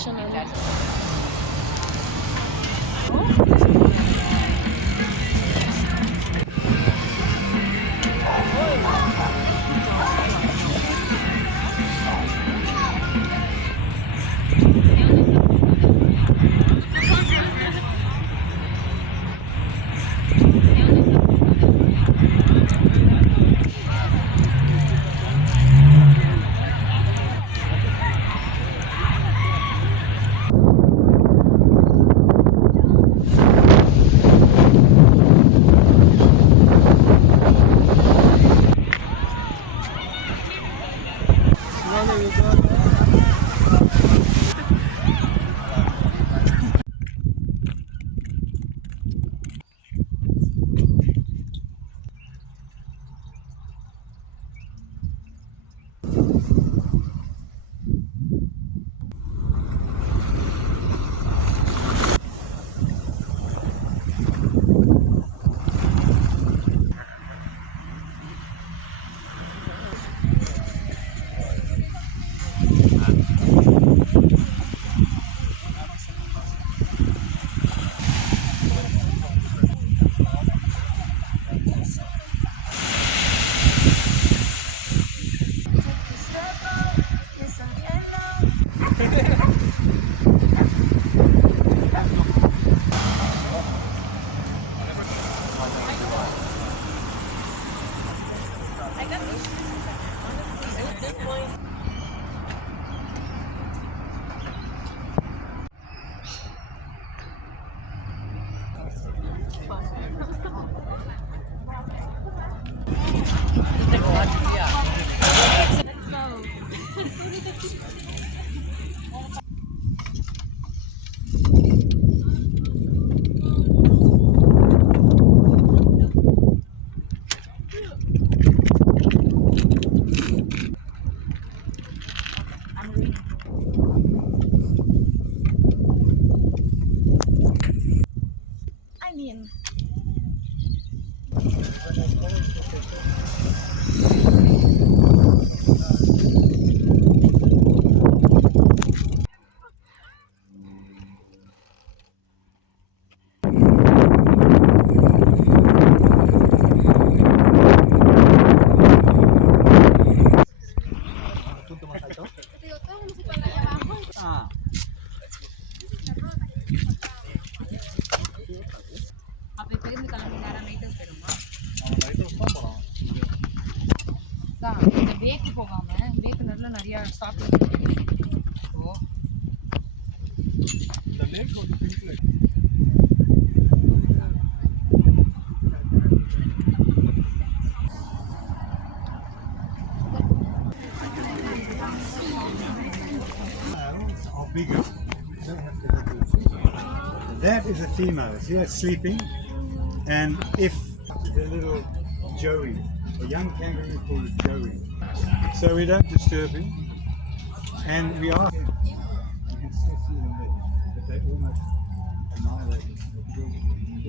yaşananı. அப்போ இப்போ இருந்து கிளம்பி நேரம் நைட் ஹவுஸ் போயிடுமா? இந்த பேக்கு போகாமல் பேக்கு நடுவில் நிறையா ஸ்டாப் ஓ இந்த லேக் வந்து pink lake. Bigger. That is a female. See her sleeping, and if the little joey, a young kangaroo called a joey. So we don't disturb him, and we are. You can still see them there, but they almost annihilated.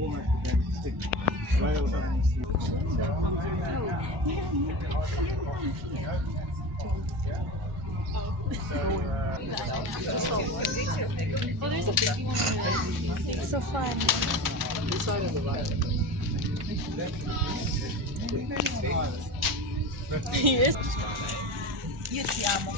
Almost began to stick. Whales haven't seen. Oh, there's a baby one. It's so fun. This side of the right. Yes. Io ti amo.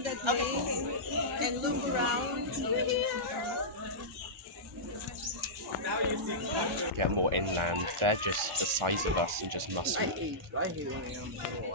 Through that maze and look around. Get more inland. They're just the size of us and just muscle. I hate when I'm poor.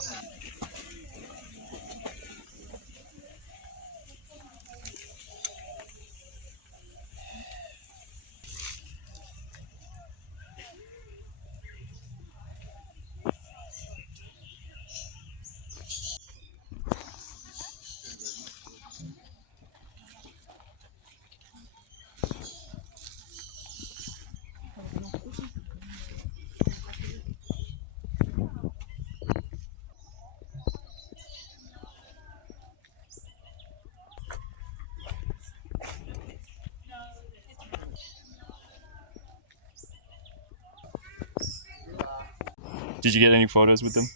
Did you get any photos with them?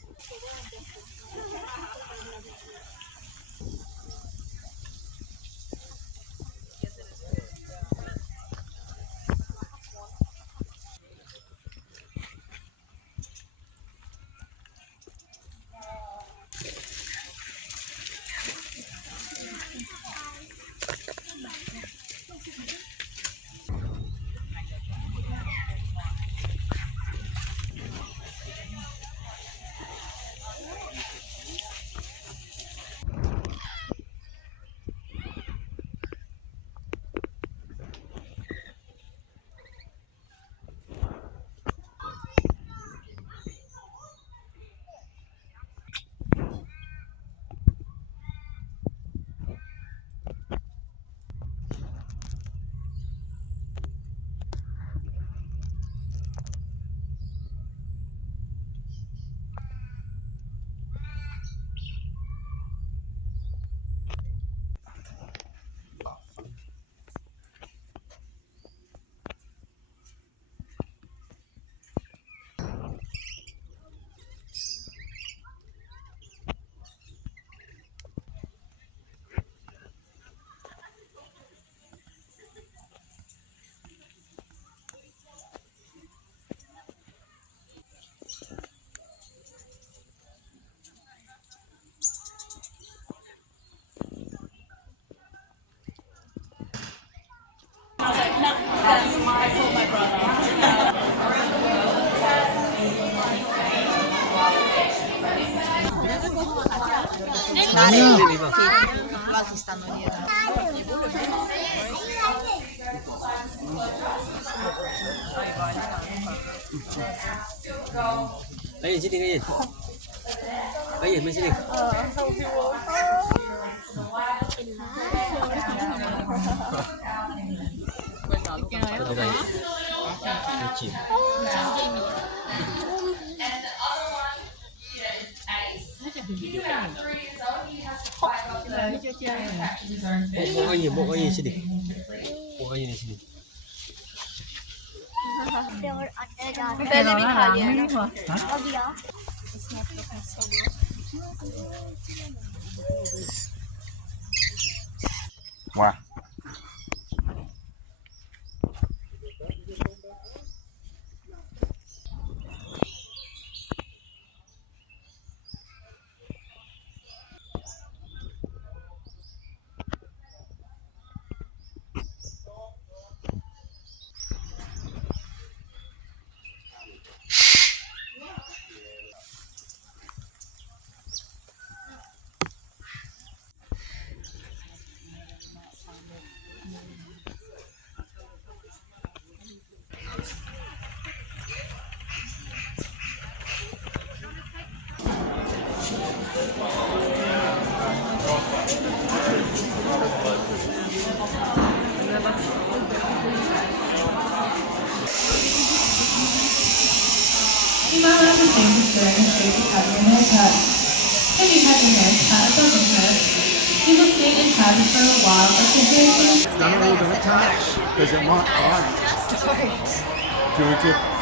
Lagi stanno dietro. Cái gì sini cái gì? Cái gì bên sini? Cái này. Cái chìm. Bộ cái gì sini? Bộ cái gì sini? Pero lang Wow. Female representatives demonstrate to have your haircut. If you have your haircut, it doesn't hurt. You will stay in habit for a while, but the hair is Done it all that time? Because it might Do you want to?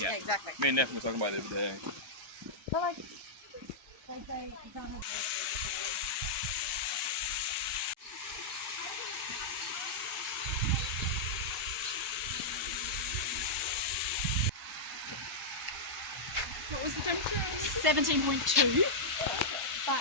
Yeah, exactly. Me and Neff were talking about it the other day. But like say you can't have What was the temperature? 17.2. But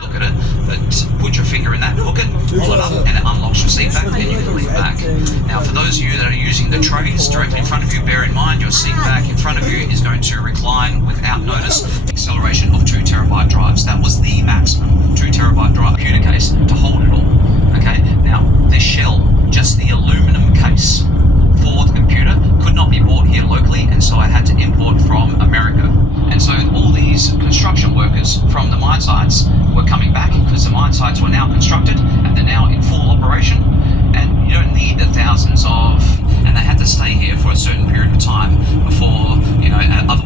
look at it, but put your finger in that, hook it, pull it up, and it unlocks your seat back, and you can lean back. Now, for those of you that are using the trays directly in front of you, bear in mind your seat back in front of you is going to recline without notice. Acceleration of 2 terabyte drives. That was the maximum 2 terabyte drive computer case to hold it all. Okay, now this shell, just the aluminum case for the computer, could not be bought here locally, and so I had to import from America. And so all these construction workers from the mine sites were coming back because the mine sites were now constructed and they're now in full operation. And you don't need the thousands of, and they had to stay here for a certain period of time before, you know, other.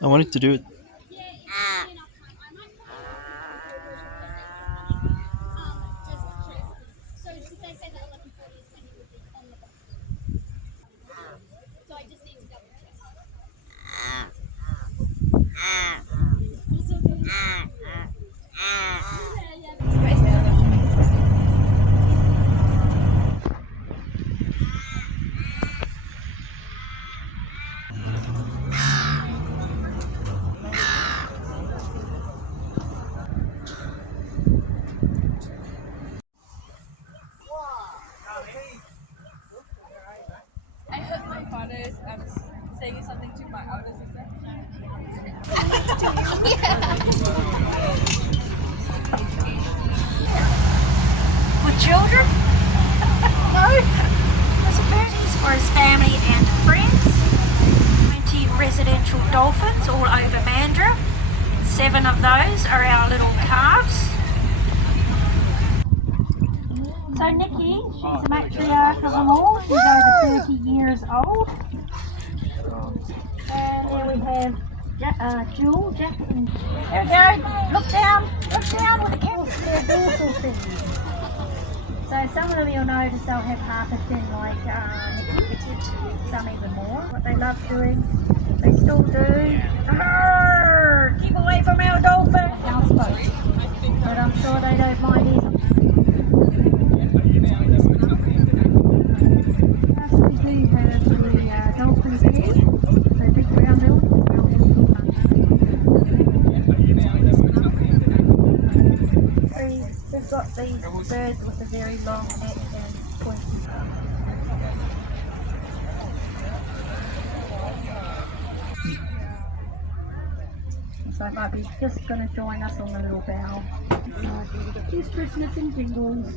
I wanted to do it. I hurt my father's saying something to my older sister. With children? No. There's birdies for his family and friends. 20 residential dolphins all over Mandurah. 7 of those are our little calves. So Nikki, she's the matriarch of them all. She's over 30 years old. And there we have Jewel, Jackson. There we go. Look down with the camera. They're dorsal fins. So some of them you'll notice they'll have half a fin like Nikki, some even more. What they love doing, they still do. Arrgh! Keep away from our dolphin! Houseboat. But I'm sure they don't mind either. We do have the dolphins here, so big brown bill. We've got these birds with a very long neck and pointy. So might be just going to join us on the little bow. Just Christmas and jingles.